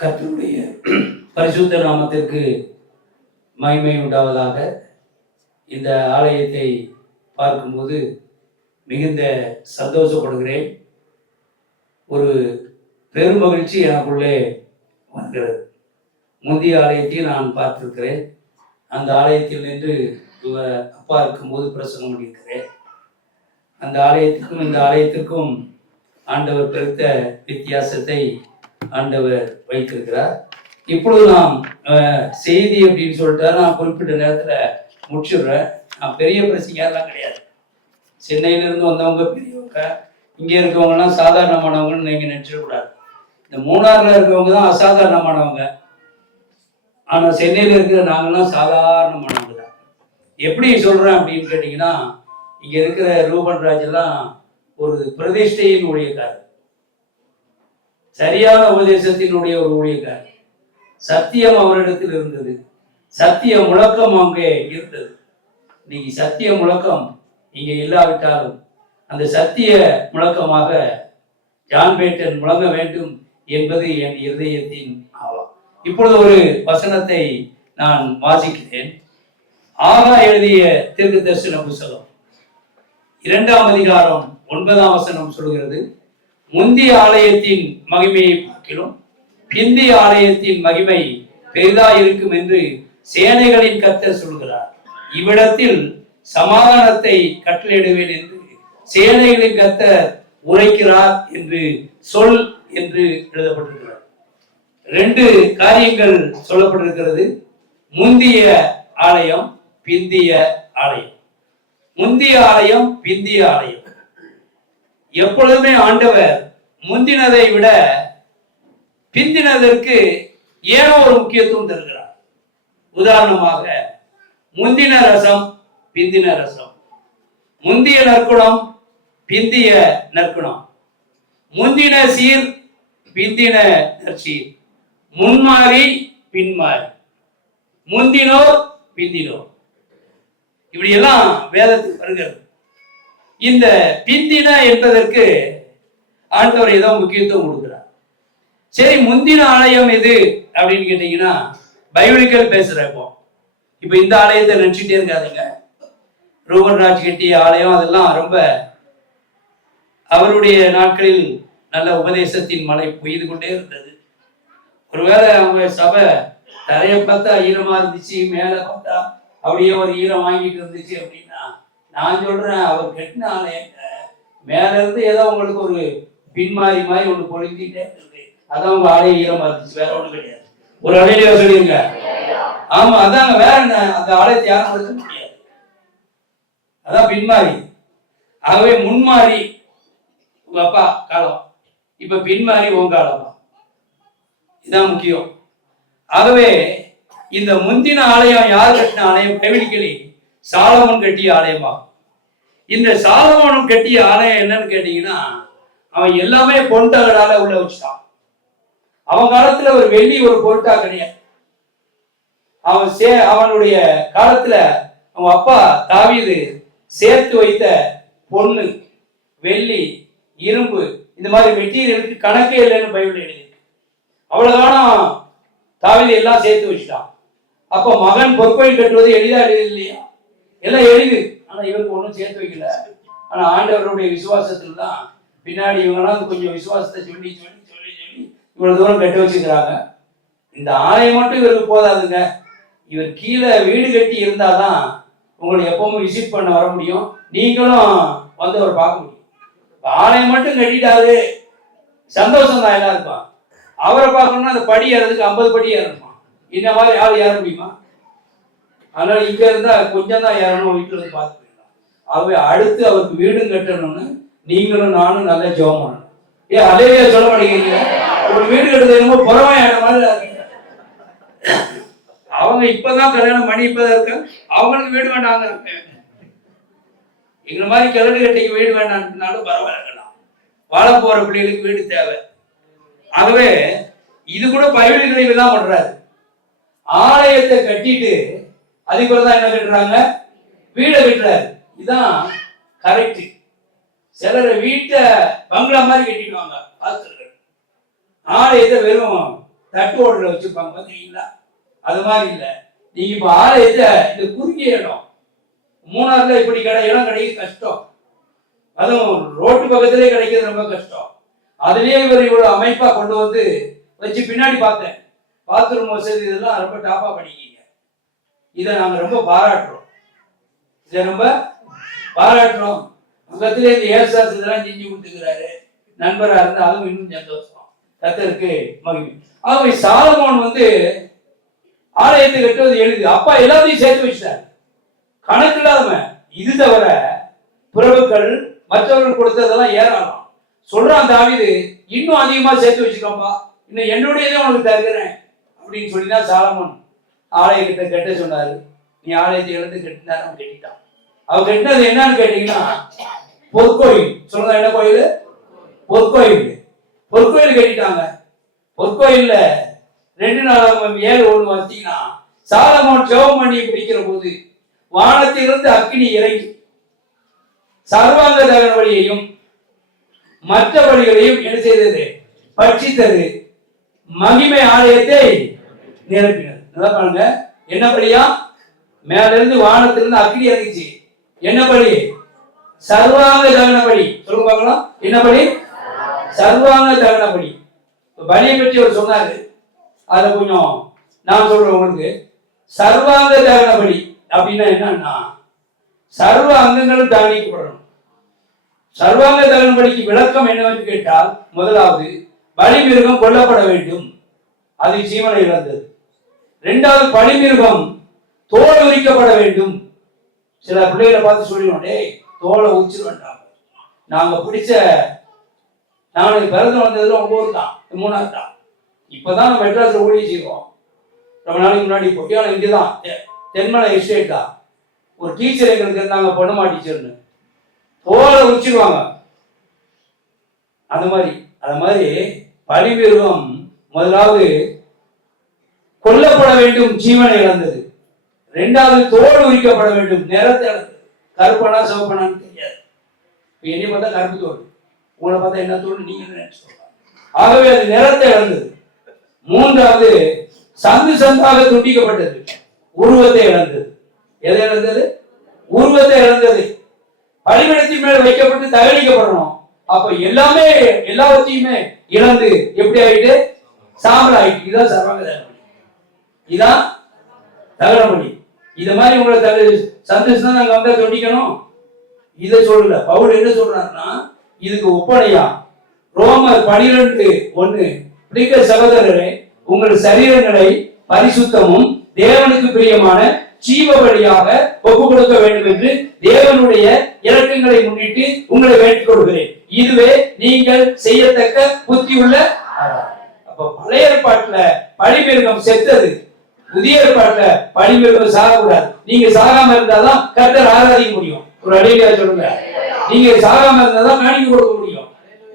கர்த்தருடைய பரிசுத்த நாமத்திற்கு மகிமை உண்டாவதாக. இந்த ஆலயத்தை பார்க்கும்போது மிகுந்த சந்தோஷப்படுகிறேன். ஒரு பெரும் மகிழ்ச்சி எனக்குள்ளே வருகிறது. முந்தைய ஆலயத்தையும் நான் பார்த்திருக்கிறேன். அந்த ஆலயத்தில் நின்று அப்பா இருக்கும்போது பிரசங்கம் பண்ணியிருக்கிறேன். அந்த ஆலயத்துக்கும் இந்த ஆலயத்திற்கும் ஆண்டவர் பெருத்த வித்தியாசத்தை ஆண்டவர் வைத்திருக்கிறார். இப்பொழுது நாம் செய்தி அப்படின்னு சொல்லிட்டா நான் குறிப்பிட்ட நேரத்தில் முடிச்சுடுறேன். நான் பெரிய பிரசங்கெல்லாம் கிடையாது. சென்னையிலிருந்து வந்தவங்க பெரியவங்க, இங்கே இருக்கவங்கலாம் சாதாரணமானவங்கன்னு நீங்கள் நினச்சிடக்கூடாது. இந்த மூணாறில் இருக்கவங்க தான் அசாதாரணமானவங்க. ஆனால் சென்னையில் இருக்கிற நாங்கள்லாம் சாதாரணமானவங்க தான். எப்படி சொல்கிறேன் அப்படின்னு கேட்டிங்கன்னா, இங்கே இருக்கிற ரூபன் ராஜெல்லாம் ஒரு பிரதிஷ்டையின் ஊழியக்காரர், சரியான உபதேசத்தினுடைய ஒரு ஊழியக்காரர். சத்தியம் அவரிடத்தில் இருந்தது, சத்திய முழக்கம் அங்கே இருந்தது. இன்னைக்கு சத்திய முழக்கம் இங்கே இல்லாவிட்டாலும் அந்த சத்திய முழக்கமாக ஜான் பேட்டன் முழங்க வேண்டும் என்பது என் இருதயத்தின் ஆவம். இப்பொழுது ஒரு வசனத்தை நான் வாசிக்கிறேன். ஆகா எழுதிய தீர்க்க தரிசன புத்தகம் 2ஆம் அதிகாரம் 9ஆம் வசனம் சொல்கிறது, முந்திய ஆலயத்தின் மகிமையை பார்க்கிலும் பிந்திய ஆலயத்தின் மகிமை பெரிதா இருக்கும் என்று சேனைகளின் கர்த்தர் சொல்கிறார். இவ்விடத்தில் சமாதானத்தை கட்டளையிடுவேன் என்று சேனைகளின் கர்த்தர் உரைக்கிறார் என்று சொல் என்று எழுதப்பட்டிருக்கிறார். 2 காரியங்கள் சொல்லப்பட்டிருக்கிறது. முந்திய ஆலயம், பிந்திய ஆலயம். முந்திய ஆலயம், பிந்திய ஆலயம். எப்பொழுதுமே ஆண்டவர் முந்தினதை விட பிந்தினதற்கு ஏனோ ஒரு முக்கியத்துவம் தருகிறார். உதாரணமாக, முந்தின ரசம், பிந்தின ரசம். முந்திய நற்குணம், பிந்திய நற்குணம். முந்தின சீர், பிந்தின நற்சீர். முன்மாறி, பின்மாறி. முந்தினோர், பிந்தினோர். இப்படியெல்லாம் வேதத்தில் வருகிறது. இந்த பிந்தின என்பதற்கு ஆண்டவர் ஏதோ முக்கியத்துவம் கொடுக்கிறார். சரி, முந்தின ஆலயம் எது அப்படின்னு கேட்டீங்கன்னா, பைபிளிக்கல் பேசுறப்போ இப்ப இந்த ஆலயத்தை நினைச்சுட்டே இருக்காதுங்க. ரூபன் ராஜ் கட்டிய ஆலயம் அதெல்லாம் ரொம்ப அவருடைய நாட்களில் நல்ல உபதேசத்தின் மழை பெய்து கொண்டே இருந்தது. ஒருவேளை அவங்க சபை தரைய பார்த்தா ஈரமா இருந்துச்சு, மேல பார்த்தா அப்படியே ஒரு ஈரம் வாங்கிட்டு இருந்துச்சு அப்படின்னா, நான் சொல்றேன், அவர் கட்டின ஆலயங்க மேல இருந்து ஏதோ உங்களுக்கு ஒரு பின்மாறி மாதிரி ஒண்ணு பொழிஞ்சிட்டே இருக்கு. அதான் உங்க ஆலயம் ஈரமா இருந்துச்சு, வேற ஒண்ணும் கிடையாது. ஒரு அலையில சொல்லிருங்க. ஆமா, அதாங்க, வேற என்ன, அந்த ஆலயத்தை யாரும் படுத்த முடியாது. அதான் பின்மாறி. ஆகவே முன்மாறி உங்க அப்பா காலம், இப்ப பின்மாறி உங்க காலமா, இதுதான் முக்கியம். ஆகவே இந்த முந்தின ஆலயம் யார் கட்டின ஆலயம்? பைபிளிக்கலி சாலமோன் கட்டிய ஆலயமா. இந்த சாலமோன் கட்டிய ஆலயம் என்னன்னு கேட்டீங்கன்னா, அவன் எல்லாமே பொன் தகடால உள்ள வச்சுட்டான். அவன் காலத்துல ஒரு வெள்ளி ஒரு பொருட்டா கிடையாது. அவனுடைய காலத்துல அவன் அப்பா தாவீது சேர்த்து வைத்த பொண்ணு, வெள்ளி, இரும்பு, இந்த மாதிரி மெட்டீரியலுக்கு கணக்கே இல்லைன்னு பைபிள் எழுதியிருக்கு. அவ்வளவுதானா தாவீது எல்லாம் சேர்த்து வச்சுட்டான். அப்ப மகன் பொற்கோயில் கட்டுவது எளிதா இல்லையா? எல்லாம் எளிது. ஆனா இவருக்கு ஒன்றும் சேர்த்து வைக்கல. ஆனா ஆண்டவருடைய விசுவாசத்துல தான் பின்னாடி இவங்கெல்லாம் கொஞ்சம் விசுவாசத்தை சொல்லி சொல்லி சொல்லி சொல்லி இவ்வளவு தூரம் கட்டி வச்சுக்கிறாங்க. இந்த ஆலயம் மட்டும் இவருக்கு போதாதுங்க. இவர் கீழே வீடு கட்டி இருந்தாதான் உங்களை எப்பவும் விசிட் பண்ண வர முடியும், நீங்களும் வந்து அவர் பார்க்க முடியும். ஆலயம் மட்டும் கட்டிட்டாரு, சந்தோஷம் தான் எல்லாருக்கும். அவரை பார்க்கணும்னா அந்த படி ஏறதுக்கு 50 படி ஏறணுமா? இந்த மாதிரி யாரும் ஏற முடியுமா? அதனால இங்க இருந்தா கொஞ்சம் தான் ஏறணும், வீட்டுல இருந்து பார்த்து போயிடலாம். ஆகவே அடுத்து அவருக்கு வீடும் கட்டணும்னு நீங்களும் நானும் நல்லா ஜெபம் பண்ணணும். அலேலியா சொல்ல மாட்டேங்கிறீங்க? ஒரு வீடு கட்டுறது என்னமோ புறமே ஆன மாதிரி. அவங்க இப்பதான் கல்யாணம் பண்ணி இப்பதான் இருக்க, அவங்களுக்கு வீடு வேண்டாங்க. எங்களை மாதிரி கிழடு கட்டைக்கு வீடு வேண்டாம்னாலும் பரவாயில்ல, வாழ போற பிள்ளைகளுக்கு வீடு தேவை. ஆகவே இது கூட பைபிள்களை தான் பண்றாரு. ஆலயத்தை கட்டிட்டு அதுக்குள்ளதான் என்ன கட்டுறாங்க? வீடை கட்டுறாரு. இதுதான் கரெக்ட். சிலர் வீட்டை பங்களா மாதிரி கட்டிடுவாங்க, ஆலயத்தை வெறும் தட்டு ஓடுல வச்சிருப்பாங்க பாத்தீங்களா? அது மாதிரி இல்லை. நீங்க இப்ப ஆலயத்தை இந்த குறுகிய இடம், மூணாறுல இப்படி இடம் கிடைக்க கஷ்டம். அதுவும் ரோட்டு பக்கத்திலே கிடைக்கிறது ரொம்ப கஷ்டம். அதுலயே இவர் இவ்வளவு அமைப்பா கொண்டு வந்து வச்சு பின்னாடி பார்த்தேன். பாத்ரூம் வசதி இதெல்லாம் ரொம்ப டாப்பா பண்ணிக்கிங்க. இதை நாங்க ரொம்ப பாராட்டுறோம். இதை ரொம்ப பாராட்டுறோம். பக்கத்திலே இந்த ஏசாஸ் இதெல்லாம் செஞ்சு கொடுத்துக்கிறாரு. நண்பரா இருந்து அதுவும் இன்னும் சந்தோஷம். கர்த்தருக்கு மகிமை. ஆகவே சாலமோன் வந்து ஆலயத்தை கட்டுவது எளிது. அப்பா எல்லாத்தையும் சேர்த்து வச்சிட்டாரு, கணக்கு இல்லாம. இது தவிர பிரபுக்கள் மற்றவர்கள் கொடுத்ததெல்லாம் ஏறாலாம். சொல்றான் தாவீது, இன்னும் அதிகமா சேர்த்து வச்சுக்கோப்பா, இன்னும் என்னுடையதே உனக்கு தருகிறேன் அப்படின்னு சொல்லிதான் சாலமோன் ஆலயத்தை கட்ட சொன்னாரு. நீ ஆலயத்தை இழந்து கட்டினாரு, அவன் கட்டிட்டான். அவன் கட்டினது என்னன்னு கேட்டீங்கன்னா பொற்கோயில். சொல்றதா என்ன கோயில்? பொற்கோயில். பொற்கோயில் கட்டிட்டாங்க. பொற்கோயில்ல 2 நாளாகமம் 7:1 வந்தீங்கன்னா, சாலமோன் ஜெபம் பண்ணி பிடிக்கிற போது வானத்திலிருந்து அக்கினி இறங்கி சர்வாங்க தகன பலியையும் மற்ற பலிகளையும் என்ன செய்தது? பட்சித்தது. மகிமை ஆலயத்தை நிரப்பினது. நல்லா பாருங்க, என்ன பலியா? மேல இருந்து வானத்திலிருந்து அக்கினி இறங்கிச்சு. என்ன பலி? சர்வாங்க தகன பலி. சொல்லுங்க பார்க்கலாம், என்ன பலி? சர்வாங்க தகன பலி. பலியை பற்றி அவர் சொன்னாரு, அதை கொஞ்சம் நான் சொல்றேன் உங்களுக்கு. சர்வாங்க தகன பலி அப்படின்னா என்னன்னா, சர்வ அங்கங்களும் தகனிக்கப்படணும். சர்வாங்க தகன பலிக்கு விளக்கம் என்னவென்று கேட்டால், முதலாவது பலிமிருகம் கொல்லப்பட வேண்டும், அது ஜீவனை இழந்தது. 2வது பலிமிருகம் தோல் உரிக்கப்பட வேண்டும். சில பிள்ளைகளை பார்த்து சொல்லிடுவோம், டேய் தோலை உரிச்சிருவேன்டாங்க. நாங்க பிடிச்ச, நான் பிறந்து வந்ததுல 9 தான், 3வது தான். இப்பதான் நம்ம மெட்ராஸ்ல ஓடி செய்வோம். ரொம்ப நாளைக்கு முன்னாடி பொட்டியான இங்கேதான் தென்மலை எஸ்டேட் தான் ஒரு டீச்சர் எங்களுக்கு இருந்தாங்க, பொண்ணுமா டீச்சர்னு. தோலை உரிச்சிருவாங்க. அந்த மாதிரி பலிமிருகம் முதலாவது கொல்லப்பட வேண்டும், ஜீவனை இழந்தது. 2வது தோல் உரிக்கப்பட வேண்டும், நிறத்தை இழந்தது. கருப்பனா சிவப்பனான்னு தெரியாது. என்னை பார்த்தா கருப்பு தோல், உங்களை பார்த்தா என்ன தோல் நீங்க நினைச்சு. ஆகவே அது நிறத்தை இழந்தது. 3வது சந்து சந்தாக துண்டிக்கப்பட்டது, உருவத்தை இழந்தது. எதை இழந்தது? உருவத்தை இழந்தது. பலிபீடத்தின் மேல் வைக்கப்பட்டு தகனிக்கப்படணும். அப்ப எல்லாமே எல்லாவற்றையுமே இழந்து எப்படி ஆயிட்டு? சாம்பல் ஆயிட்டு. இதுதான் சர்வாங்க தகனபலி. இதான் தகனபலி. இத மாதிரி உங்களை சந்தோஷம் நாங்க வந்தா துண்டிக்கணும். இதை சொல்லல பவுல். என்ன சொல்றாருன்னா, இதுக்கு ஒப்பனையா ரோமர் 12:1, பிடிக்க சகோதரரே, உங்கள் சரீரங்களை பரிசுத்தமும் தேவனுக்கு பிரியமான ஜீவ பலியாக ஒப்பு கொடுக்க வேண்டும் என்று தேவனுடைய இரக்கங்களை முன்னிட்டு உங்களை வேண்டிக் கொள்கிறேன். இதுவே நீங்கள் செய்யத்தக்க புத்தி உள்ள. அப்ப பழைய ஏற்பாட்டுல பலிமிருகம் செத்தது, புதிய ஏற்பாட்டுல பலிமிருகம் சாகக்கூடாது. நீங்க சாகாம இருந்தாதான் கர்த்தர் ஆராதிக்க முடியும். ஒரு அடிமையா சொல்லுங்க, நீங்க சாகாம இருந்தாதான் காணிக்கை கொடுக்க முடியும்.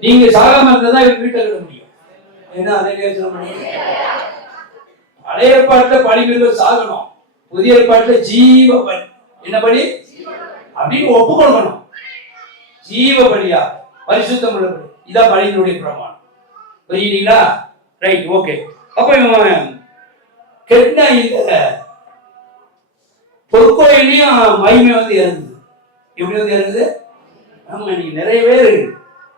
நீங்க சாகாம இருந்தாதான் வீட்டை கட்ட முடியும். என்ன அதே சொல்ல முடியும்? பழைய ஏற்பாட்டுல பலிமிருகம் சாகணும், புதிய ஏற்பாட்டுல ஜீவ பலி. என்ன பலி அப்படின்னு ஒப்பு கொடுக்கணும். ஜீவ பலியா பரிசுத்தம் உள்ள பலி. இதான் பலியினுடைய பிரமாணம். புரியுறீங்களா? Right, okay. அப்ப இவன் கெட்ட இந்த பொற்கோயிலையும் மகிமை வந்து இறங்குது. எப்படி வந்து இறங்குது? ஆமா, இன்னைக்கு நிறைய பேர்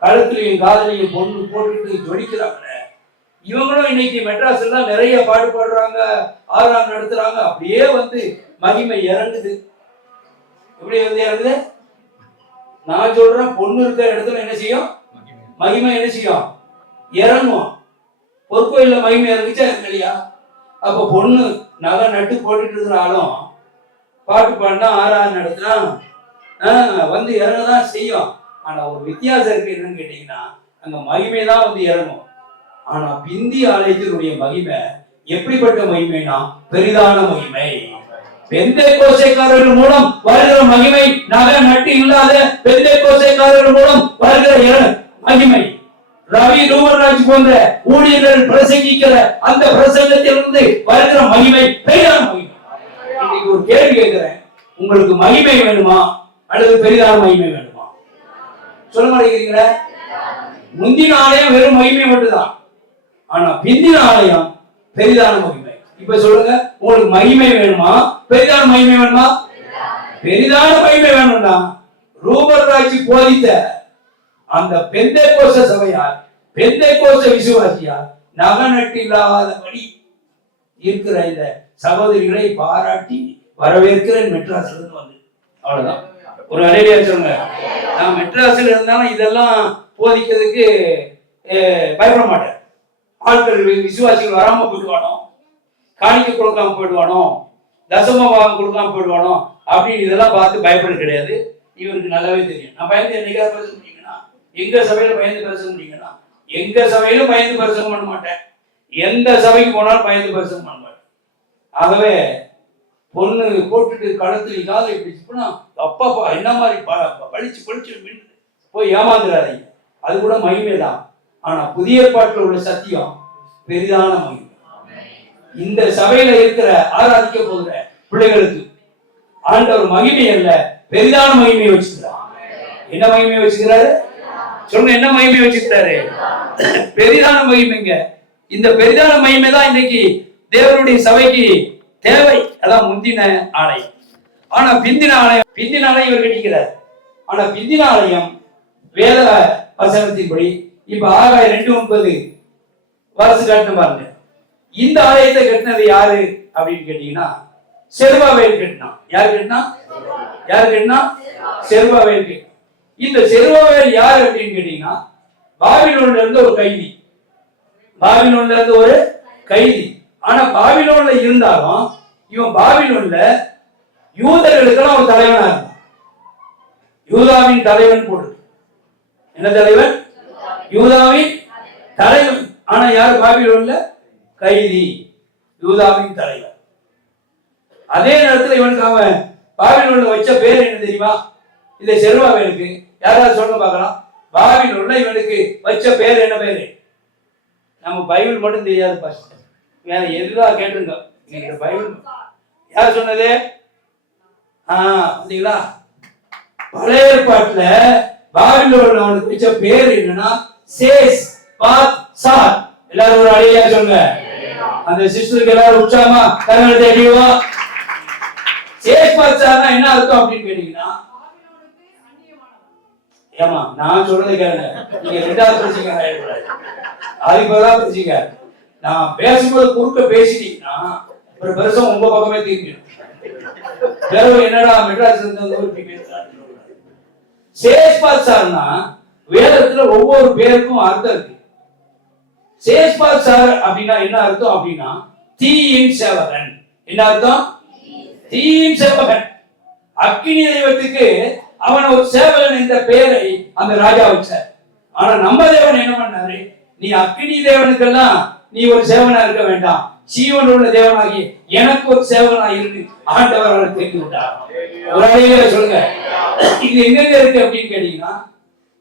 கழுத்துலையும் காதலையும் பொண்ணு போட்டுட்டு ஜொலிக்கிறாங்க. இவங்களும் இன்னைக்கு மெட்ராஸ்ல நிறைய பாட்டு பாடுறாங்க, ஆராம் நடத்துறாங்க. அப்படியே வந்து மகிமை இறங்குது. எப்படி வந்து இறங்குது? நான் சொல்றேன், பொண்ணு இருக்கிற இடத்துல என்ன செய்யும்? மகிமை என்ன செய்யும்? இறங்கும். பொற்கோயில்ல மகிமை இறங்குச்சா இல்லையா? அப்ப பொண்ணு நகை நட்டு போட்டுட்டு இருக்கிறாலும் பாட்டு பாடினா ஆராதனை நடத்தினா வந்து இறங்கதான் செய்யும். ஆனா ஒரு வித்தியாசம் இருக்கு. என்னன்னு கேட்டீங்கன்னா, அங்க மகிமை தான் வந்து இறங்கும். ஆனா பிந்திய ஆலயத்தினுடைய மகிமை எப்படிப்பட்ட மகிமைனா பெரிதான மகிமை. பெந்தேகோஸ்தேக்காரர்கள் மூலம் வருகிற மகிமை, நகை நட்டு இல்லாத பெந்தேகோஸ்தேக்காரர்கள் மூலம் வருகிற மகிமை, ரவி ரூபராஜ் போன்ற ஊழியர்கள் பிரசங்கிக்கிற அந்த பிரசங்கத்திலிருந்து வருகிற மகிமை பெரிதான மகிமை. இன்னைக்கு ஒரு கேள்வி கேட்கிறேன், உங்களுக்கு மகிமை வேணுமா அல்லது பெரிதான மகிமை வேணுமா? சொல்ல மாட்டேங்கிறீங்களா? முந்தின ஆலயம் வெறும் மகிமை மட்டும்தான். ஆனா பிந்தின ஆலயம் பெரிதான மகிமை. இப்ப சொல்லுங்க, உங்களுக்கு மகிமை வேணுமா, பெரிதான மகிமை வேணுமா? பெரிதான மகிமை வேணும்னா ரூபன் ராஜ் போதித்த அந்த பெந்தைக்கோஸ்து சபையார், பெந்தைக்கோஸ்து விசுவாசியார் நகநட்டில்லாதபடி இருக்கிற இந்த சகோதரிகளை பாராட்டி வரவேற்கிறேன் மெட்ராஸ்ல இருந்து வந்து. அவ்வளவுதான். ஒரு அலையியா சொல்லுங்க. நான் மெட்ராஸ்ல இருந்தாலும் இதெல்லாம் போதிக்கிறதுக்கு பயப்பட மாட்டேன். ஆட்கள் விசுவாசிகள் வராம போயிடுவானோ, காணிக்க கொடுக்காம போயிடுவானோ, தசமபாகம் கொடுக்காம போயிடுவானோ அப்படின்னு இதெல்லாம் பார்த்து பயப்பட கிடையாது. இவருக்கு நல்லாவே தெரியும். நான் பயந்து என்னைக்காவது பேச முடியுங்கன்னா, எங்க சபையில பயந்து பேச முடியுங்கன்னா, எங்க சபையிலும் பயந்து பிரசங்கம் பண்ண மாட்டேன். எந்த சபைக்கு போனாலும் பயந்து பிரசங்கம் பண்ண மாட்டேன். ஆகவே பொண்ணு போட்டுட்டு களத்துல காலை இப்படி அப்பா என்ன மாதிரி பழிச்சு போய் ஏமாந்துடாதீங்க. அது கூட மகிமை தான். ஆனா புதிய பாட்டில் உள்ள சத்தியம் பெரிதான மகிமை. இந்த சபையில இருக்கிற ஆராதிக்க போகிற பிள்ளைகளுக்கு ஆண்டவர் மகிமை அல்ல, பெரிதான மகிமையை வச்சுக்கிறார். என்ன மகிமையை வச்சுக்கிறாரு சொல்லுங்க? என்ன மகிமையை வச்சுக்கிறாரு? பெரிதான மகிமைங்க. இந்த பெரிதான மகிமை தான் இன்னைக்கு தேவனுடைய சபைக்கு தேவை. அதான் முந்தின ஆலயம். ஆனா பிந்தின ஆலயம் இவர் கட்டிக்கிறார். ஆனா பிந்தின ஆலயம் வேத வசனத்தின்படி இப்ப ஆகாய 2:9 வரசு காட்டின பாருங்க. இந்த ஆலயத்தை கட்டினது யாரு அப்படின்னு கேட்டீங்கன்னா செருபாபேல் கட்டினான். யாரு கட்டினா? செருபாபேல் கட்டினான். இந்த செருபாபேல் யாரு அப்படின்னு கேட்டீங்கன்னா பாபிலோன்ல இருந்து ஒரு கைதி. ஆனா பாபிலோன்ல இருந்தாலும் இவன் பாபிலோன்ல யூதர்களுக்கெல்லாம் ஒரு தலைவனா இருந்தான். யூதாவின் தலைவன் போடு. என்ன தலைவன்? யூதாவின் தலைவன். ஆனா யாரு? பாபிலோன்ல கைதி, யூதாவின் தலைவன். அதே நேரத்தில் இவனுக்கு அவன் பாபிலோன்ல வச்ச பேர் என்ன தெரியுமா? இதை செருபாபேலுக்கு யாராவது சொல்ல பார்க்கலாம். பாபிலோன்ல இவனுக்கு வச்ச பேர் என்ன பேரு? நம்ம பைபிள் மட்டும் தெரியாது பாஸ்டர், வேற எதுவா கேட்டுருங்க. பைபிள் யார் சொன்னது? பாத்தீங்களா? பழைய ஏற்பாட்டுல பாபிலோன்ல அவனுக்கு வச்ச பேர் என்னன்னா சேஸ் பாத் சார். எல்லாரும் ஒரு அடையா சொல்லுங்க. அந்த சிஸ்டருக்கு எல்லாரும் உற்சாகமா கரங்களை தேடிவா. சேஸ் பாத் சார்னா என்ன அர்த்தம் அப்படின்னு கேட்டீங்கன்னா, ஏமா நான் சொல்றது கேளுங்க, நீங்க ரெண்டாவது பிரச்சனை ஆயிடக்கூடாது. அதுக்குதான் பிரச்சனை. நான் பேசும்போது குறுக்க பேசிட்டீங்கன்னா ஒரு பெருசம் உங்க பக்கமே தீர்க்கணும். என்னடா மெட்ராஸ் சேஸ்பாத் சார்னா வேதத்துல ஒவ்வொரு பேருக்கும் அர்த்தம் இருக்கு. சேஸ்பாத் சார் அப்படின்னா என்ன அர்த்தம் அப்படின்னா தீயின் சேவகன். என்ன அர்த்தம்? தீயின் சேவகன். அக்கினி தெய்வத்துக்கு அவன் ஒரு சேவகன் என்ற பெயரை அந்த ராஜா வச்சார். ஆனா நம்ம தேவன் என்ன பண்ணாரு? நீ அக்கினி தேவனுக்கெல்லாம் நீ ஒரு சேவனா இருக்க வேண்டாம், ஜீவன் உள்ள தேவனாகி எனக்கு ஒரு சேவனா இருக்கு ஆண்டவர் அவரை தெரிந்து விட்டார். ஒரு அடையில சொல்லுங்க. இது எங்க இருக்கு அப்படின்னு கேட்டீங்கன்னா,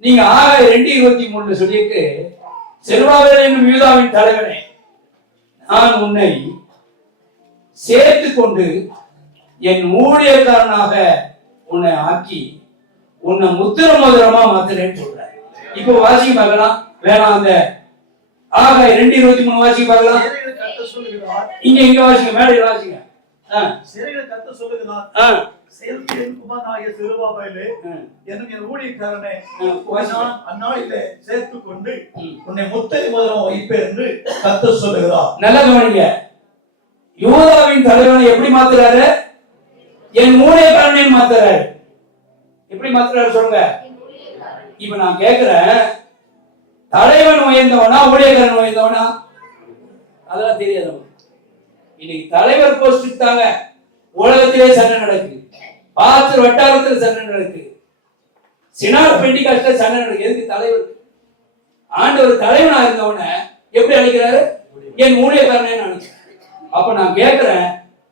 நீங்க ஆகாய 2:23 சொல்லிட்டு செருபாபேல் என்னும் யூதாவின் தலைவனே, நான் உன்னை சேர்த்து கொண்டு என் ஊழியக்காரனாக உன்னை ஆக்கி உன்னை முத்திர மோதிரமா மாத்துறேன்னு சொல்றேன். இப்போ வாசிக்க பார்க்கலாம். வேணாம், அந்த ஆகாய 2:23 வாசிக்க பார்க்கலாம். இங்க வாசிங்க, மேடையில் வாசிங்க. நல்ல கவனிங்க. யூதாவின் தலைவனை எப்படி மாத்துறாரு? என் ஊழியக்காரனை மாத்துறாரு. எப்படி மாத்துறாரு சொல்லுங்க. இப்ப நான் கேக்குறேன், தலைவன் உயர்ந்தவனா ஊழியக்காரன் உயர்ந்தவனா? அதெல்லாம் தெரியாது. இன்னைக்கு தலைவர் போஸ்ட் தாங்க உலகத்திலே சண்டை நடக்குது. பாஸ்டர் வட்டாரத்தில் சண்டை நடக்குது. சினார் பெண்டிகாஸ்ட்ல சண்டை நடக்குது. எதுக்கு? தலைவர். ஆண்டவர் தலைவனா இருந்தவன எப்படி அழைக்கிறாரு? என் ஊழியக்காரனே அழைக்கிறார். அப்ப நான் கேட்கிறேன்,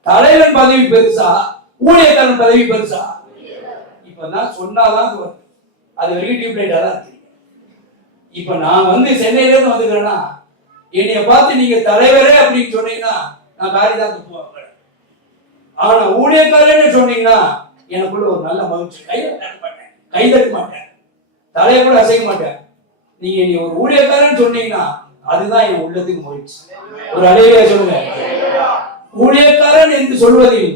தலைவன் பதவி பெருசா ஊழியக்காரன் பதவி பெருசா? இப்பதான் சொன்னாதான் வருது. அது வரைக்கும் டியூப்லைட்டா தான் இருக்கு. இப்ப நான் சென்னையில இருந்து வந்துக்கிறேன்னா என்னைய பார்த்து நீங்க தலைவரே அப்படின்னு சொன்னீங்கன்னா நான் காரிதான் துப்புவாங்க. ஆனா ஊழியக்காரன்னு சொன்னீங்கன்னா எனக்குள்ள ஒரு நல்ல மகிழ்ச்சி. கை தட்ட மாட்டேன், தலையை கூட அசைக்க மாட்டேன். நீங்க ஒரு ஊழியக்காரன்னு சொன்னீங்கன்னா அதுதான் என் உள்ளத்துக்கு போயிடுச்சு. ஒரு அலையிலே சொல்லுங்க. ஊழியக்காரன் என்று சொல்வதில்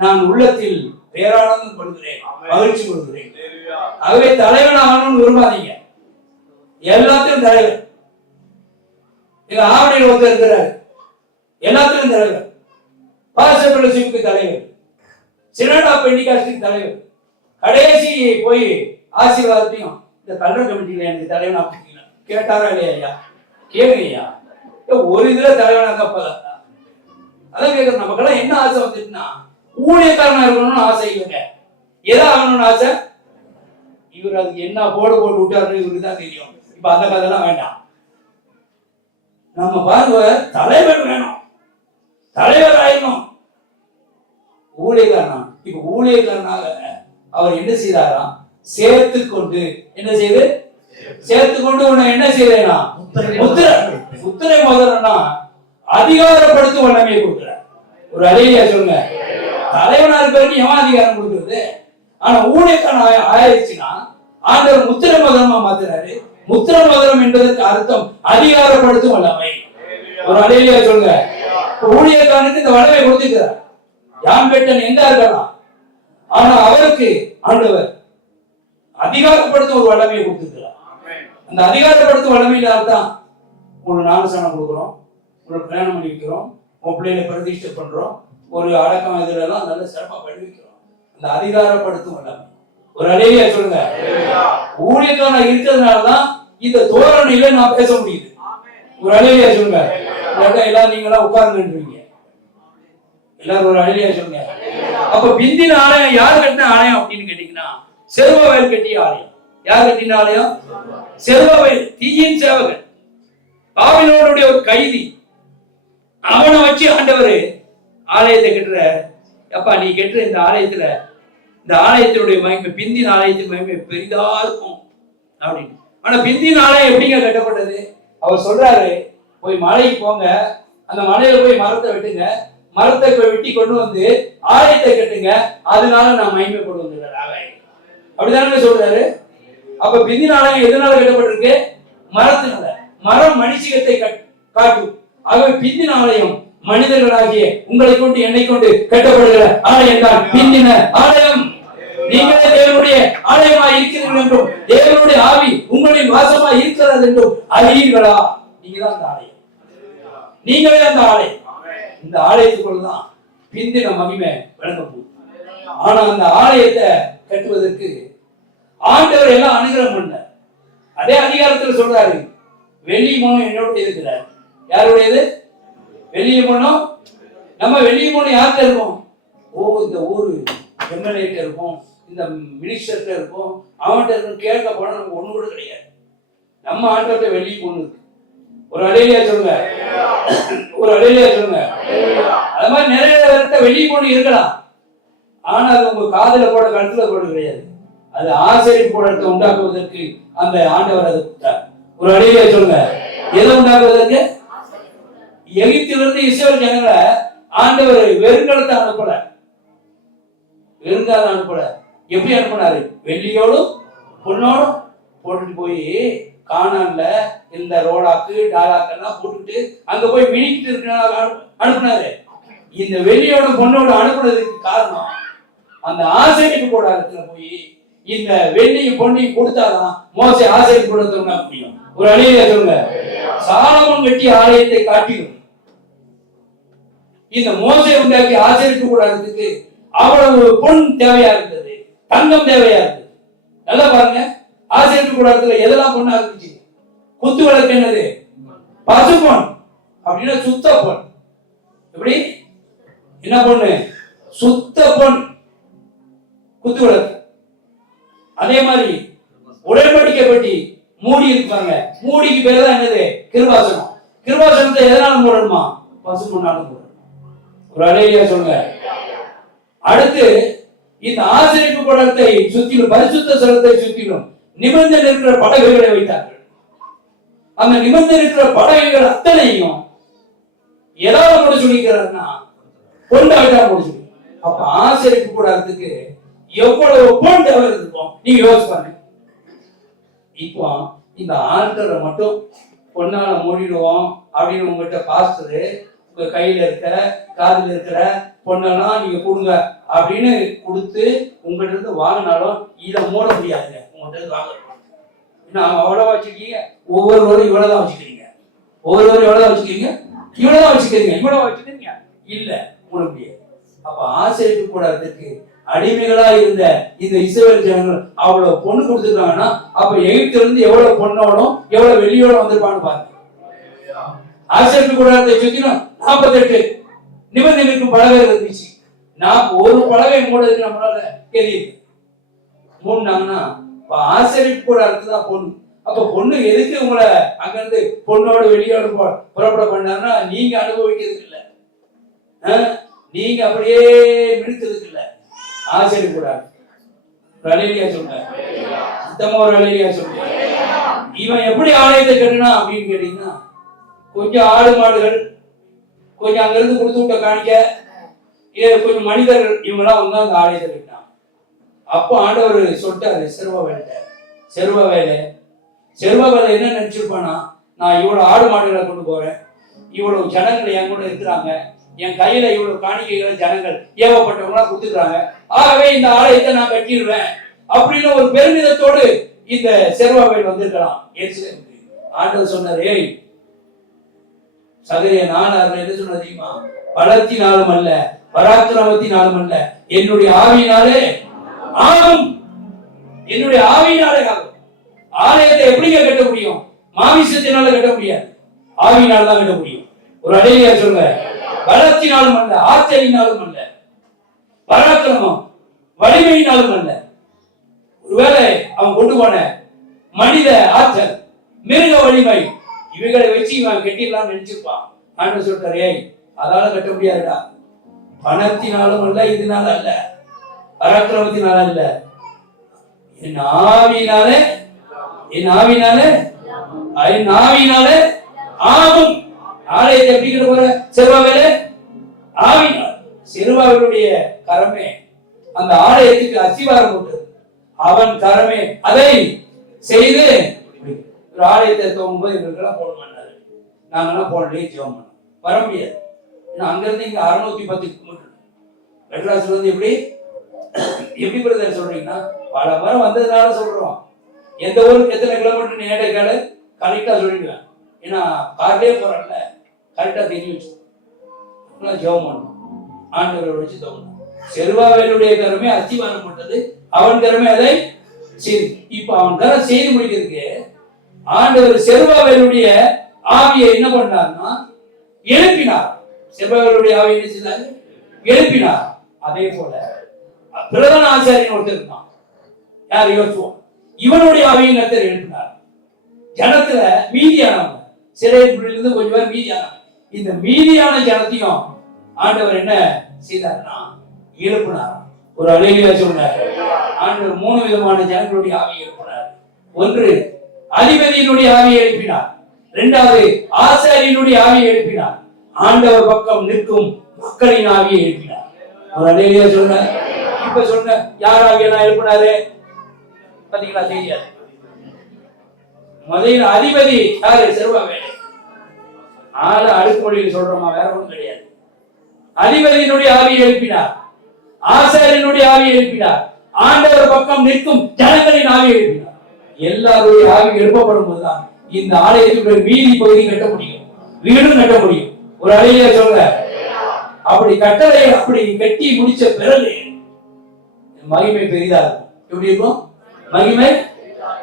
நான் உள்ளத்தில் பேரானந்தம் கொள்கிறேன், மகிழ்ச்சி கொள்கிறேன். ஆகவே தலைவன் ஆகணும்னு விரும்பாதீங்க. எல்லாத்தையும் தலைவர். எங்க ஆவணியில் ஒருத்தர் இருக்கிறார், எல்லாத்திலும் தலைவர். பாசப்பள்ளசிப்புக்கு தலைவர், சினடா பெண்டிகாஸ்டுக்கு தலைவர். கடைசி போய் ஆசீர்வாதத்தையும் இந்த கல்ற கமிட்டியில எனக்கு தலைவனா கேட்டாரா இல்லையா? ஐயா கேளுங்க ஐயா, ஒரு இதுல தலைவனாக்க அதான் கேட்கற. நமக்கெல்லாம் என்ன ஆசை வந்துட்டுன்னா ஊழியக்காரனா இருக்கணும்னு ஆசை இல்லைங்க. எதா ஆகணும்னு ஆசை? இவர் அதுக்கு என்ன போட்டு விட்டாருன்னு இவருக்கு தான் தெரியும். இப்ப அந்த கதைலாம் வேண்டாம். நம்ம பாருங்க, தலைவர் வேணும், தலைவர் ஆயிடணும். ஊழியக்காரனா இப்ப ஊழியக்காரனாக அவர் என்ன செய்தாராம்? சேர்த்து கொண்டு என்ன செய்து? சேர்த்து கொண்டு உன்னை என்ன செய்யறேனா? முத்திரை மோதிரம்னா அதிகாரப்படுத்தும் வல்லமையை கொடுக்கிறார். ஒரு அலையியா சொல்லுங்க. தலைவனா இருக்கிறதுக்கு எவன் அதிகாரம் கொடுக்கிறது? ஆனா ஊழியக்காரன் ஆயிடுச்சுன்னா ஆண்டவர் முத்திரை மோதிரமா மாத்துறாரு. முத்திரை மோதிரம் என்பதற்கு அர்த்தம் அதிகாரப்படுத்தும் வல்லமை. ஒரு அலையியா சொல்லுங்க. ஊழியக்காரனுக்கு இந்த வல்லமை கொடுத்துக்கிறார். யான் பெட்டன் எங்க இருக்கலாம், ஆனா அவருக்கு ஆண்டவர் அதிகாரப்படுத்தும் ஒரு வல்லமையை கொடுத்துக்கிறார். அந்த அதிகாரப்படுத்தும் வல்லமையில தான் உங்களுக்கு ஞானஸ்நானம் கொடுக்குறோம், உங்களுக்கு கல்யாணம் பண்ணி வைக்கிறோம், உங்க பிள்ளைகளை பிரதிஷ்டை பண்றோம், ஒரு அடக்கம் இதுல எல்லாம் நல்ல சிறப்பா பண்ணி வைக்கிறோம். அந்த அதிகாரப்படுத்தும் வல்லமை. ஒரு அலையியா சொல்லுங்க. ஊழியக்காரன் இருக்கிறதுனாலதான் இந்த தோரணையில நான் பேச முடியுது. ஒரு அலையியா சொல்லுங்க. எல்லாரும் நீங்களா உட்கார்ந்துருவீங்க. எல்லாரும் ஒரு அலையியா சொல்லுங்க. அப்ப பிந்தின ஆலயம் யார் கட்டின ஆலயம் அப்படின்னு கேட்டீங்கன்னா செருபாபேல் கட்டிய ஆலயம். யார் கட்டின ஆலயம்? செருபாபேல், தீயின் சேவகன், பாபிலோனுடைய ஒரு கைதி. அவனை வச்சு ஆண்டவர் ஆலயத்தை கட்டுற. அப்பா நீ கட்டுற இந்த ஆலயத்துல, இந்த ஆலயத்தினுடைய மகிமை, பிந்தின ஆலயத்தின் மகிமை பெரிதா இருக்கும் அப்படின்னு. ஆனா பிந்தின ஆலயம் எப்படிங்க கட்டப்பட்டது? அவர் சொல்றாரு, போய் மலைக்கு போங்க, அந்த மலையில போய் மரத்தை வெட்டுங்க, மரத்தை வெட்டி கொண்டு வந்து ஆலயத்தை கட்டுங்க, அதனால நான் மகிமைப்படுவேன் ஆலயம். அப்படிதானே சொல்றாரு. அப்ப பிந்தின ஆலயம் எதனால கட்டப்பட்டிருக்கு? மரத்தினால. மரம் மனுஷிகத்தை காட்டும். ஆகவே பிந்தின ஆலயம் மனிதர்களாகிய உங்களை கொண்டு என்னை கொண்டு கட்டப்படுகிற ஆலயம் தான் பிந்தின ஆலயம். நீங்களே தேவனுடைய ஆலயமா இருக்கிறீர்கள் என்றும் தேவனுடைய ஆவி உங்களின் வாசமா இருக்கிறது என்றும் அறியீர்களா? நீங்க தான் அந்த ஆலயம், நீங்களே அந்த ஆலயம். இந்த ஆலயத்துக்குள்ளதான் பிந்தின மகிமை விளங்க போகுது. ஆனா அந்த ஆலயத்தை கட்டுவதற்கு ஆண்டவர் எல்லாம் அனுகிரகம் பண்ணார். அதே அதிகாரத்தில் சொல்றாரு, வெள்ளி மனம் என்னோட இருக்கிறார். யாருடையது? வெள்ளிய மனம். நம்ம வெள்ளிய மனம் யார்கிட்ட இருக்கும்? ஓ, இந்த ஊரு எம்எல்ஏட்ட இருக்கும், இந்த மினிஸ்டர்கிட்ட இருக்கும், அவன்கிட்ட இருக்கும். கேட்க போனா நமக்கு ஒண்ணு கூட கிடையாது. நம்ம ஆண்டவர்கிட்ட வெள்ளி பொண்ணு இருக்கு. ஒரு அலையிலையா சொல்லுங்க. ஒரு அலையிலையா சொல்லுங்க. அது மாதிரி நிறைய பேர்கிட்ட வெள்ளி பொண்ணு இருக்கலாம். ஆனா அது உங்க காதுல போட கழுத்துல போட கிடையாது. அது ஆசரிப்பு கூடத்தை உண்டாக்குவதற்கு அந்த ஆண்டவர் அதை கொடுத்தார். ஒரு அலையிலையா சொல்லுங்க. எதை உண்டாக்குவதற்கு? எகிப்திலிருந்து இஸ்ரவேல் ஜனங்களை ஆண்டவர் வெறுங்கலத்தை அனுப்பல, வெறுங்கால அனுப்பல. எப்படி அனுப்பினாரு? வெள்ளியோடும் பொண்ணோடும் போட்டுட்டு போய் கானான்ல இந்த ரோடாக்கு டாலாக்கெல்லாம் போட்டுட்டு அங்க போய் மினிக்கிட்டு இருக்க அனுப்புனாரு. இந்த வெள்ளியோட பொண்ணோட அனுப்புனதுக்கு காரணம் அந்த ஆசரிப்பு கூடாரத்துல போய் இந்த வெள்ளியும் பொண்ணையும் கொடுத்தாதான் மோசே ஆசரிப்பு கூடத்தை உண்டாக்க முடியும். ஒரு அலையில சொல்லுங்க. சாலமோன் கட்டிய ஆலயத்தை காட்டிலும் இந்த மோசே உண்டாக்கி ஆசரிப்பு கூடாரத்துக்கு அவ்வளவு பொன் தேவையா இருந்தது, தங்கம் தேவையா இருந்தது. நல்லா பாருங்க, ஆசரிப்பு கூடாரத்துல எதெல்லாம் பொண்ணா இருந்துச்சு? குத்து விளக்கு என்னது? பசுபொன். அப்படின்னா சுத்த பொன். எப்படி? என்ன பொண்ணு? சுத்த பொன், குத்து விளக்கு. அதே மாதிரி உடன்படிக்கை பெட்டி மூடி இருப்பாங்க. மூடிக்கு பேர் தான் என்னது? கிருபாசனம். கிருபாசனத்தை எதனால மூடணுமா? பசுபொன்னால மூடணும். ஒரு அலையிலையா சொல்லுங்க. அடுத்து இந்த ஆசரிப்பு கூடத்தை சுற்றிலும், பரிசுத்த ஸ்தலத்தை சுற்றிலும் நிபந்தனை இருக்கிற படகுகளை வைத்தார்கள். அந்த நிபந்தனை இருக்கிற படகுகள் அத்தனையும் எதாவது கூட சொல்லிக்கிறாருன்னா பொண்டாட்டா கூட சொல்லி. அப்ப ஆசரிப்பு கூடத்துக்கு எவ்வளவு பொன் தேவை இருக்கும் நீங்க யோசிச்சு பாருங்க. இப்போ இந்த ஆல்டரை மட்டும் பொண்ணால மூடிடுவோம் அப்படின்னு உங்ககிட்ட பாஸ்டரு உங்க கையில இருக்கிற காதுல இருக்கிற பொண்ணெல்லாம் நீங்க கொடுங்க அப்படின்னு கொடுத்து உங்ககிட்ட இருந்து வாங்கினாலும் இதை மூட முடியாதுங்க. உங்ககிட்ட இருந்து வாங்க அவ்வளவா வச்சுக்கீங்க, ஒவ்வொருவரும் இவ்வளவுதான் வச்சுக்கிறீங்க, ஒவ்வொருவரும் எவ்வளவுதான் வச்சுக்கிறீங்க, இவ்வளவுதான் வச்சுக்கிறீங்க, இவ்வளவு வச்சுக்கிறீங்க இல்ல மூட முடியாது. அப்ப ஆசரிப்பு கூடாரத்துக்கு அடிமைகளா இருந்த இந்த இஸ்ரவேல் ஜனங்கள் அவ்வளவு பொண்ணு கொடுத்துருக்காங்கன்னா அப்ப எகிப்துல இருந்து எவ்வளவு பொண்ணோடும் எவ்வளவு வெள்ளியோட வந்திருப்பான்னு பாருங்க. ஆசரிப்பு கூடாரத்தை சுத்தினும் 48 நிபந்தனைக்கும் பலகை இருந்துச்சு. ஒரு பலகை மூடதுக்கு நம்மளால தெரியுது மூடினாங்கன்னா ஆசரிப்பு கூடாரத்து தான் பொண்ணு. அப்ப பொண்ணு எதுக்கு உங்களை அங்க இருந்து பொண்ணோட வெளியோட புறப்பட பண்ணாருன்னா நீங்க அனுபவிக்கிறதுக்கு இல்ல, நீங்க அப்படியே மிடுக்கிறதுக்கு இல்ல. ஆசரிப்பு கூடாது. ரலேலியா சொல்லுங்க, சுத்தமா ஒரு ரலேலியா சொல்லுங்க. இவன் எப்படி ஆலயத்தை கட்டினா அப்படின்னு கேட்டீங்கன்னா கொஞ்சம் ஆடு மாடுகள், கொஞ்சம் அங்க இருந்து கொடுத்து விட்ட காணிக்க, கொஞ்சம் மனிதர்கள் இவங்கெல்லாம் வந்து அந்த ஆலயத்தை கட்டினான். அப்போ ஆண்டவர் சொல்லிட்டாரு செருபாவேலை என்ன நினைச்சிருப்பானா, நான் இவ்வளவு ஆடு மாடுகளை கொண்டு போறேன், இவ்வளவு ஜனங்கள் என் கூட இருக்கிறாங்க, என் கையில இவ்வளவு காணிக்கைகளை ஜனங்கள் ஏவப்பட்டவங்களா கொடுத்துக்கிறாங்க, ஆகவே இந்த ஆலயத்தை நான் கட்டிடுவேன் அப்படின்னு ஒரு பெருமிதத்தோடு இந்த செருபாவேல் வந்திருக்கலாம். ஆண்டவர் சொன்னார், ஏய் சகரிய நான் என்ன சொன்ன தெரியுமா, பலத்தினாலும் அல்ல பராக்கிரமத்தினாலும் அல்ல என்னுடைய ஆவியினாலே ஆகும், என்னுடைய ஆவியினாலே ஆகும். ஆலயத்தை எப்படிங்க கட்ட முடியும்? மாமிசத்தினால கட்ட முடியாது, ஆவியினால தான் கட்ட முடியும். ஒரு அடையா சொல்லுங்க, பலத்தினாலும் அல்ல ஆற்றலினாலும் அல்ல பராக்கிரமம் வலிமையினாலும் அல்ல. ஒருவேளை அவன் கொண்டு போன மனித ஆற்றல் மிருக வலிமை இவைகளை வச்சு இவன் கட்டிடலாம் நினைச்சிருப்பான். ஆண்டு சொல்றாரு, அதால கட்ட முடியாதுடா, பணத்தினாலும் அல்ல இதனால அல்ல பராக்கிரமத்தினால அல்ல, என் ஆவியினாலே ஆகும். ஆலயத்தை எப்படி கட்ட போற? செருபாவேலே ஆவினார். செருபாவேலுடைய கரமே அந்த ஆலயத்துக்கு அஸ்திவாரம் போட்டது, அவன் கரமே அதை செய்து ஒரு ஆலயத்தை துவங்கும்போது எங்களுக்கெல்லாம் போட மாட்டாரு, நாங்கெல்லாம் போனே ஜெபம் பண்ணோம், வர முடியாது. அங்க இருந்து இங்க 610 கிலோமீட்டர், மெட்ராஸ்ல இருந்து எப்படி பிரதர் சொல்றீங்கன்னா பல முறை வந்ததுனால சொல்றோம். எந்த ஊருக்கு எத்தனை கிலோமீட்டர் நேட கேளு கரெக்டா சொல்லிடுவேன், ஏன்னா கார்லயே போறேன்ல கரெக்டா தெரிஞ்சு வச்சு ஜெபம் பண்ணணும். ஆண்டவரை வச்சு தோணும். செருபாவேலுடைய கரமே அஸ்திவாரம் போட்டது, அவன் கரமே அதை செய்து. இப்ப அவன் கரம் செய்து முடிக்கிறதுக்கு ஆண்டவர் செருபாவேலுடைய ஆவியை என்ன பண்ணார்னா எழுப்பினார். செருபாவேலுடைய ஆவியை என்ன செய்தார்? எழுப்பினார். அதே போல பிரதான ஆசாரியன் ஒருத்தர் இருந்தான், யார்? யோசுவா. இவனுடைய ஆவியை கர்த்தர் எழுப்பினார். ஜனத்துல மீதியானவங்க, சிறையிலிருந்து கொஞ்சம் பேர் மீதியானவங்க, இந்த மீதியான ஜனத்தையும் ஆண்டவர் என்ன செய்தார்னா எழுப்பினார். ஒரு அழகிய சொன்னார், ஆண்டவர் 3 விதமான ஜனங்களுடைய ஆவியை எழுப்பினார். ஒன்று அதிபதியினுடைய ஆவியை எழுப்பினார், இரண்டாவது ஆசாரியனுடைய ஆவியை எழுப்பினார், ஆண்டவர் பக்கம் நிற்கும் மக்களின் ஆவியை எழுப்பினார். ஒரு அழகிய சொன்னார். இப்ப சொன்ன யார் ஆவியெல்லாம் எழுப்பினாரு பாத்தீங்களா? தெரியாது. முதல்ல அதிபதி யாரு? செருபாவேல். ஆளு அடுக்குமொழியில் சொல்றோமா, வேற ஒன்றும் கிடையாது. அதிபதியினுடைய ஆவியை எழுப்பினார், ஆசாரியனுடைய ஆவியை எழுப்பினார், ஆண்டவர் பக்கம் நிற்கும் ஜனங்களின் ஆவியை எழுப்பினார். எல்லாருடைய ஆவி எழுப்பப்படும் போதுதான் இந்த ஆலயத்துடைய வீதி பகுதி கட்ட முடியும், வீடும் கட்ட முடியும். ஒரு அழகிய சொல்ற, அப்படி கட்டளை அப்படி கட்டி முடிச்ச பிறகு மகிமை பெரிதா இருக்கும். எப்படி இருக்கும்? மகிமை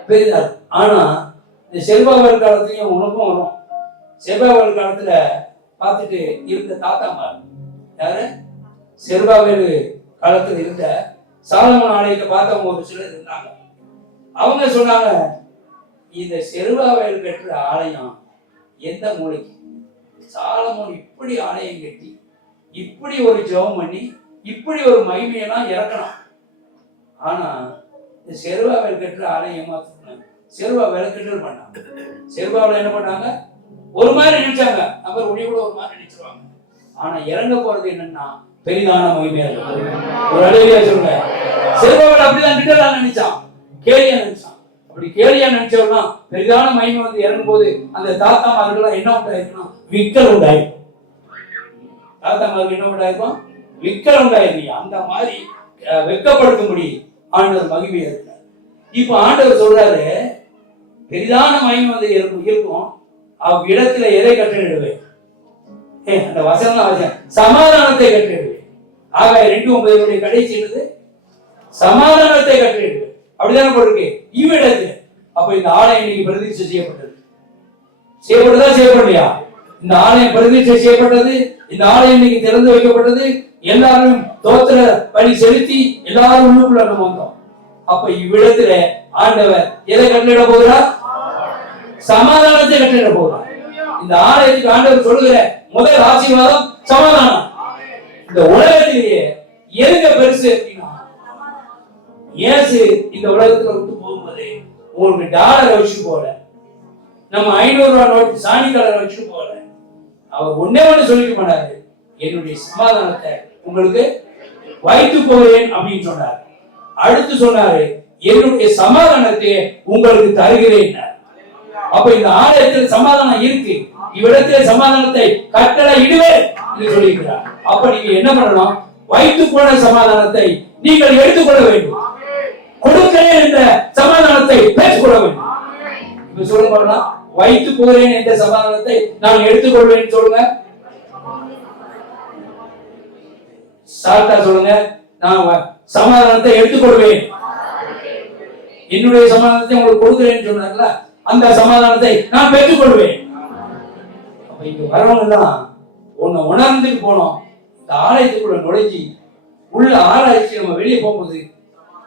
பெரிதா இருக்கும். ஆனா இந்த செருபாவேல் காலத்திலையும் உனக்கும் வரும். செருபாவேல் காலத்துல பார்த்துட்டு இருந்த தாத்தாமார் யாரு? செருபாவேல் காலத்துல இருந்த சாலமோன் ஆலயத்தை பார்த்தவங்க ஒரு சிலர் இருந்தாங்க. அவங்க சொன்னாங்க, இந்த செருபாவேல் கட்டுற ஆலயம் எந்த மூலைக்கு? சாலமோன் இப்படி ஆலயம் கட்டி இப்படி ஒரு ஜெபம் பண்ணி இப்படி ஒரு மகிமையெல்லாம் இறக்கணும். ஆனா இந்த செருபாவேல் கட்டுற ஆலயமா செருபாவேல் கிண்டல் பண்ணாங்க. செருபாவேல் என்ன பண்ணாங்க? ஒரு மாதிரி நினைச்சாங்க, அப்புறம் ஒளி கூட ஒரு மாதிரி நினைச்சிருவாங்க. ஆனா இறங்க போறது என்னன்னா பெரிதான மகிமையா இருக்கு. ஒரு அழகியா சொல்லுங்க, செருபாவேல் அப்படிதான் கிண்டலா நினைச்சான், கேலியா நினைச்சான். அப்படி கேலியா நினைச்சவனா பெரிதான மகிமை வந்து இறங்கும் போது அந்த தாத்தாமார்கள் என்ன உண்டாயிருக்கணும்? விக்கல் உண்டாயிருக்கும். தாத்தாமார்கள் என்ன உண்டாயிருக்கும்? விக்கல் உண்டாயிருக்கீங்க. அந்த மாதிரி வெட்கப்படுத்தும்படி ஆண்டவர் மகிமையா இருக்கிறார். இப்ப ஆண்டவர் சொல்றாரு, பெரிதான மகிமை வந்து இருக்கும், அவ்விடத்துல எதை கட்டளிடுவேன்? அந்த வசனம் சமாதானத்தை கட்டளிடுவேன். ஆக 2:9 கடைசி என்னது? சமாதானத்தை கட்டளிடுவேன். அப்படிதானே போட்டிருக்கு இவ்விடத்துல. அப்ப இந்த ஆலயம் இன்னைக்கு பிரதிஷ்டை செய்யப்பட்டது. செய்யப்படலையா? இந்த ஆலயம் பிரதிஷ்டை செய்யப்பட்டது. இந்த ஆலயம் இன்னைக்கு திறந்து வைக்கப்பட்டது. எல்லாரும் தோத்திர பலி செலுத்தி எல்லாரும் உள்ளுக்குள்ள நம்ம வந்தோம். அப்ப இவ்விடத்துல ஆண்டவர் எதை கட்டளிட போகிறார்? சமாதானத்தை கட்டளிட போகிறார். இந்த ஆலயத்துக்கு ஆண்டவர் சொல்லுகிற முதல் ஆசீர்வாதம் சமாதானம். இந்த உலகத்திலேயே எங்க பெருசு அப்படின்னா, இயேசு இந்த உலகத்துல விட்டு போகும்போது உங்களுக்கு டாலரை வச்சு போல, நம்ம 500 ரூபாய் நோட்டு சாணி கலரை வச்சு போல, அவர் ஒன்னே ஒண்ணு சொல்லிக்க மாட்டாரு, என்னுடைய சமாதானத்தை உங்களுக்கு வைத்து போகிறேன் அப்படின்னு சொன்னார். அடுத்து சொன்னாரு, என்னுடைய சமாதானத்தை உங்களுக்கு தருகிறேன். அப்ப இந்த ஆலயத்தில் சமாதானம் இருக்கு, இவ்விடத்திலே சமாதானத்தை கட்டளை இடுவேன் என்று சொல்லியிருக்கிறார். அப்ப நீங்க என்ன பண்ணணும்? வைத்து போன சமாதானத்தை நீங்கள் எடுத்துக்கொள்ள வேண்டும். கொடுக்கிறேன் என்ற சமாதானத்தை பெற்றுக்கொள்ள வேண்டும். இப்ப சொல்லுங்க, வைத்து போகிறேன் என்ற சமாதானத்தை நான் எடுத்துக்கொள்வேன் சொல்லுங்க. சாத்தா சொல்லுங்க, நான் சமாதானத்தை எடுத்துக்கொள்வேன். என்னுடைய சமாதானத்தை உங்களுக்கு கொடுக்கிறேன்னு சொன்னாங்களா, அந்த சமாதானத்தை நான் பெற்றுக்கொள்வேன். அப்ப இங்க வரவங்க தான் ஒன்னு உணர்ந்துட்டு போனோம். இந்த ஆலயத்துக்குள்ள நுழைஞ்சி உள்ள ஆராய்ச்சி நம்ம வெளியே போகும்போது,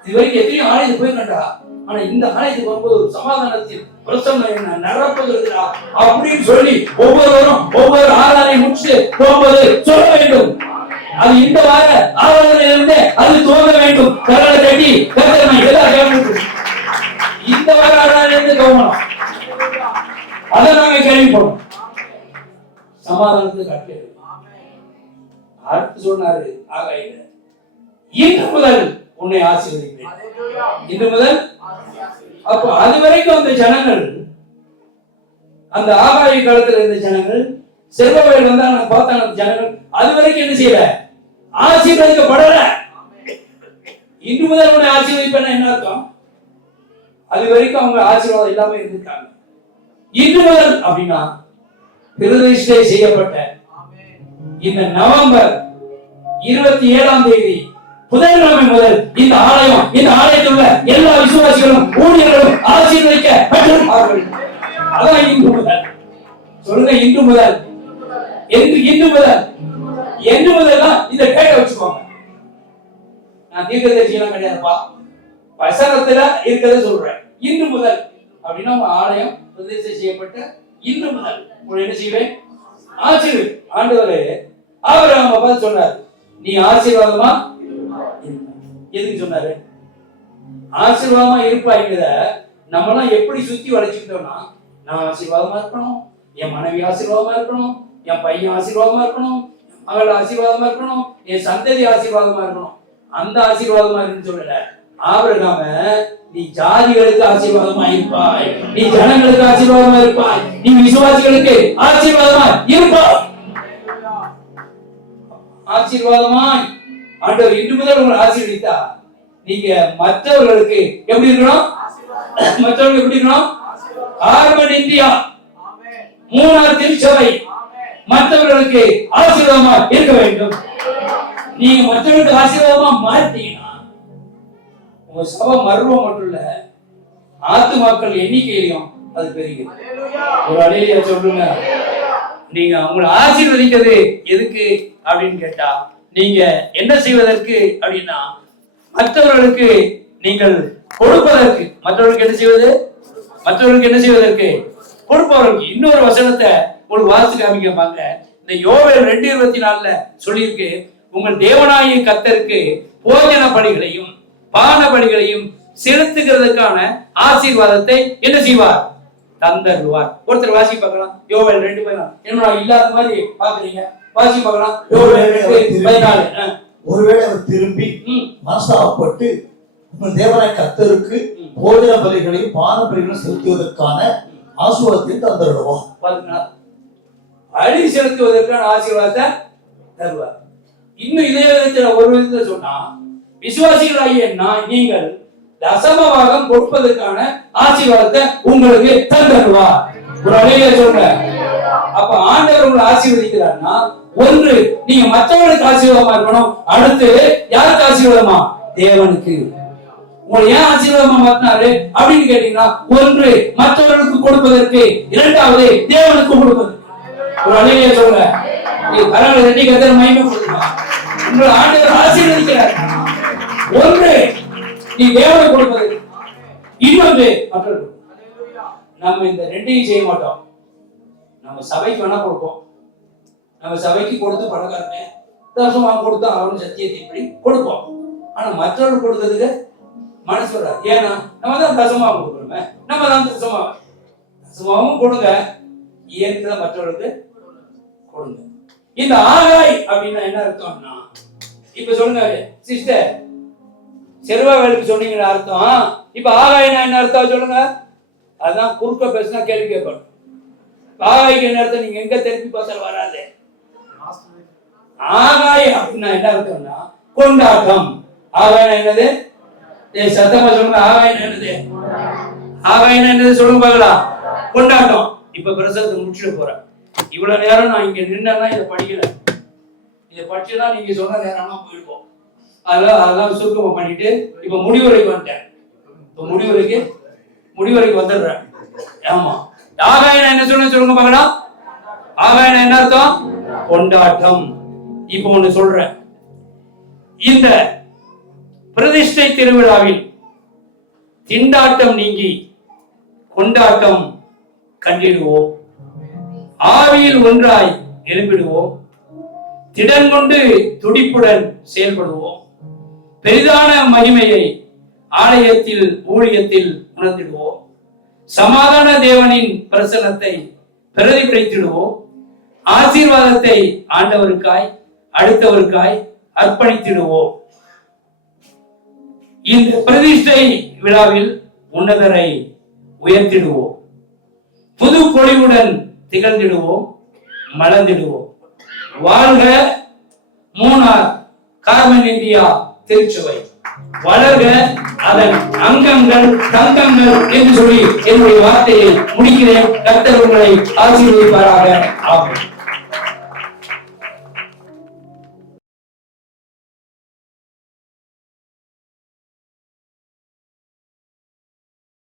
இது வரைக்கும் எத்தனையோ ஆலயத்துக்கு போய் கண்டா, ஆனா இந்த ஆலயத்துக்கு வரும்போது ஒரு சமாதானத்தில் பிரசன்ன நடப்பதுடா அப்படின்னு சொல்லி ஒவ்வொருவரும் ஒவ்வொரு ஆராதனை முடிச்சு போகும்போது சொல்ல வேண்டும். அது இந்த வார ஆராதனையிலிருந்து அது துவங்க வேண்டும். கரலை தட்டி கர்த்தரை எல்லாரும் இந்த வார ஆராதனையிலிருந்து துவங்கணும். அதை நாங்க கேள்விப்படும். சமாதானத்துக்கு கட்டளை. அடுத்து சொன்னாரு ஆகாயில, இன்று முதல் உன்னை ஆசீர்வதிப்பேன். இன்று முதல். அப்ப அது வரைக்கும் அந்த ஜனங்கள், அந்த ஆகாய காலத்துல இருந்த ஜனங்கள், செல்வவேல் வந்தா பார்த்தாங்க அந்த ஜனங்கள், அது வரைக்கும் என்ன செய்யல? ஆசீர்வதிக்கப்படல. இன்று முதல் உன்னை ஆசீர்வதிப்பேன் என்ன அர்த்தம்? அது வரைக்கும் அவங்க ஆசீர்வாதம் இல்லாம இருந்திருக்காங்க. இன்று முதல் அப்படின்னா பிரதிஷ்டை செய்யப்பட்ட இந்த நவம்பர் 27ஆம் தேதி புதன்கிழமை முதல் இந்த ஆலயம், இந்த ஆலயத்தில் உள்ள எல்லா விசுவாசிகளும் ஊழியர்களும் ஆசீர்வதிக்கப்பட்டிருப்பார்கள். அதான் இன்று முதல். சொல்லுங்க, இன்று முதல். இன்று முதல். என்று முதல் இந்த டேட்டை வச்சுக்கோங்க. நான் தீர்க்கதரிசியெல்லாம் கிடையாதுப்பா, வசனத்துல இருக்கிறத சொல்றேன். இன்று முதல் அப்படின்னா உங்க ஆலயம் பிரதிஷ்டை செய்யப்பட்ட இன்று முதல் உங்களை என்ன செய்வேன்? ஆசீர்வதி. ஆண்டவரே ஆபிரகாமை பார்த்து சொன்னாரு, நீ ஆசீர்வாதமா. எதுக்கு சொன்னாரு? ஆசீர்வாதமா இருப்பாய்ங்கிற நம்மளாம் எப்படி சுத்தி வளைச்சுக்கிட்டோம்னா, நான் ஆசீர்வாதமா இருக்கணும், என் மனைவி ஆசீர்வாதமா இருக்கணும், என் பையன் ஆசீர்வாதமா இருக்கணும், மகள் ஆசீர்வாதமா இருக்கணும், என் சந்ததி ஆசீர்வாதமா இருக்கணும். அந்த ஆசீர்வாதமா இருக்குன்னு சொல்லல. ஆபிரகாம, நீ ஜாதிகளுக்கு ஆசீர்வாதமா இருப்பாய், நீ ஜனங்களுக்கு ஆசீர்வாதமா இருப்பாய், நீ விசுவாசிகளுக்கு ஆசீர்வாதமா இருப்பாய். ஆசீர்வாதமாய் ஆண்டவர் இன்று முதல் உங்களை ஆசீர்வதித்தா, நீங்க மற்றவர்களுக்கு எப்படி இருக்கணும்? மற்றவர்களுக்கு எப்படி இருக்கணும்? கார்பன் இந்தியா, மூணார் திருச்சபை மற்றவர்களுக்கு ஆசீர்வாதமா இருக்க வேண்டும். நீங்க மற்றவர்களுக்கு ஆசீர்வாதமா மாட்டீங்கன்னா உங்க சபை மர்வம் மட்டும் இல்ல, ஆத்துமாக்கள் எண்ணிக்கையிலையும் அது பெருகும். ஒரு அலையில சொல்லுங்க. நீங்க உங்களை ஆசீர்வதிக்கிறது எதுக்கு அப்படின்னு கேட்டா, நீங்க என்ன செய்வதற்கு அப்படின்னா, மற்றவர்களுக்கு நீங்கள் கொடுப்பதற்கு. மற்றவர்களுக்கு என்ன செய்வது? மற்றவர்களுக்கு என்ன செய்வதற்கு? கொடுப்பவர்களுக்கு. இன்னொரு வசனத்தை ஒரு வாசித்து காமிக்கப்பாங்க. இந்த யோவேல் 2:24 சொல்லியிருக்கு, உங்கள் தேவனாகிய கர்த்தருக்கு போஜன பலிகளையும் பான பலிகளையும் செலுத்துகிறதுக்கான ஆசீர்வாதத்தை என்ன செய்வார்? தந்தருவார். ஒருத்தர் வாசி பார்க்கலாம். யோவேல் 2:14. என்னடா இல்லாத மாதிரி பாக்குறீங்க? வாசி பார்க்கலாம். யோவேல் 2:14. ஒருவேளை அவர் திரும்பி மனஸ்தாபப்பட்டு உங்கள் தேவனாய் கர்த்தருக்கு போஜன பலிகளையும் பான பலிகளையும் செலுத்துவதற்கான ஆசீர்வாதத்தை தந்துடுவோம். பலி செலுத்துவதற்கான ஆசீர்வாதத்தை தருவார். இன்னும் இதே விதத்துல ஒரு விதத்துல சொன்னா, விசுவாசிகளாகிய நீங்கள் தசமபாகம் கொடுப்பதற்கான ஆசீர்வாதத்தை உங்களுக்கு தந்துடுவார். ஒரு அழகிய சொல்ற. அப்ப ஆண்டவர் உங்களை ஆசீர்வதிக்கிறார்னா, ஒன்று நீங்க மற்றவர்களுக்கு ஆசீர்வாதமா இருக்கணும். அடுத்து யாருக்கு ஆசீர்வாதமா? தேவனுக்கு. உங்களை ஏன் ஆசீர்வாதமா மாத்தினாரு அப்படின்னு கேட்டீங்கன்னா, ஒன்று மற்றவர்களுக்கு கொடுப்பதற்கு, இரண்டாவது தேவனுக்கு கொடுப்பதற்கு. ஒரு அழகிய சொல்ற. பரவாயில்ல, ரெண்டு கத்தர் மகிமைப்படுத்துறார். உங்களை ஆண்டவர் ஆசீர்வதிக்கிறார். ஒன்று நீ தேவனுக்கு கொடுப்பதற்கு, இன்னொன்று மற்றவர்கள். நம்ம இந்த ரெண்டையும் செய்ய மாட்டோம். நம்ம சபைக்கு வேணா கொடுப்போம். நம்ம சபைக்கு கொடுத்து பணக்காரனே தசமாக கொடுத்தா அவனு சத்தியத்தை இப்படி கொடுப்போம். ஆனா மற்றவர்கள் கொடுத்ததுக்கு மனசு வராது. ஏன்னா நம்ம தான் தசமாக கொடுக்குறோமே, நம்ம தான் தசமாவும் கொடுங்க, இயற்கை மற்றவர்களுக்கு கொடுங்க. இந்த ஆகாய் அப்படின்னா என்ன அர்த்தம்னா, இப்ப சொல்லுங்க சிஸ்டர், செல்வாவேலுக்கு சொன்னீங்கன்னு அர்த்தம். இப்ப ஆகாய்னா என்ன அர்த்தம் சொல்லுங்க. அதான் குறுக்க பேசினா கேள்வி கேட்கணும். ஆகாய்க்கு என்ன அர்த்தம்? நீங்க எங்க திருப்பி பார்த்தாலும் வராது. ஆகாய் அப்படின்னா என்ன அர்த்தம்னா கொண்டாட்டம். ஆகாய் என்னது? சத்தமா சொல்லுங்க. ஆகாய் என்னது? ஆகாய் என்னது சொல்லுங்க பார்க்கலாம். கொண்டாட்டம். இப்ப பிரசவத்தை முடிச்சுட்டு போறேன். இவ்வளவு நேரம் நான் இங்க நின்னா இதை படிக்கல. இதை படிச்சுன்னா நீங்க சொன்ன நேரமா போயிருக்கோம். அதெல்லாம் சுருக்கமா பண்ணிட்டு இப்ப முடிவுரைக்கு வந்துட்டேன். இப்ப முடிவுரைக்கு வந்துடுறேன். ஆமா, ஆகாயன என்ன சொல்லுங்க பார்க்கலாம். ஆகாயன என்ன அர்த்தம்? கொண்டாட்டம். இப்ப ஒண்ணு சொல்றேன். இந்த பிரதிஷ்டை திருவிழாவில் திண்டாட்டம் நீங்கி கொண்டாட்டம் கண்டிடுவோம். ஆவியில் ஒன்றாய் எழுப்பிடுவோம். திடன் கொண்டு துடிப்புடன் செயல்படுவோம். பெரிதான மகிமையை ஆலயத்தில் ஊழியத்தில் உணர்ந்திடுவோம். சமாதான தேவனின் பிரசன்னத்தை பிரதிபலித்திடுவோம். ஆசீர்வாதத்தை ஆண்டவருக்காய் அடுத்தவருக்காய் அர்ப்பணித்திடுவோம். இந்த பிரதிஷ்டை விழாவில் உன்னதரை உயர்த்திடுவோம். புது பொலிவுடன் திகழ்ந்திடுவோம், மலர்ந்திடுவோம். வாழ்க மூணார் கார்மன் இந்தியா திருச்சபை. வளர்க அதன் அங்கங்கள் தங்கங்கள் என்று சொல்லி என்னுடைய வார்த்தையை முடிக்கிறேன். கர்த்தர் உங்களை ஆசீர்வதிப்பாராக. ஆமென்.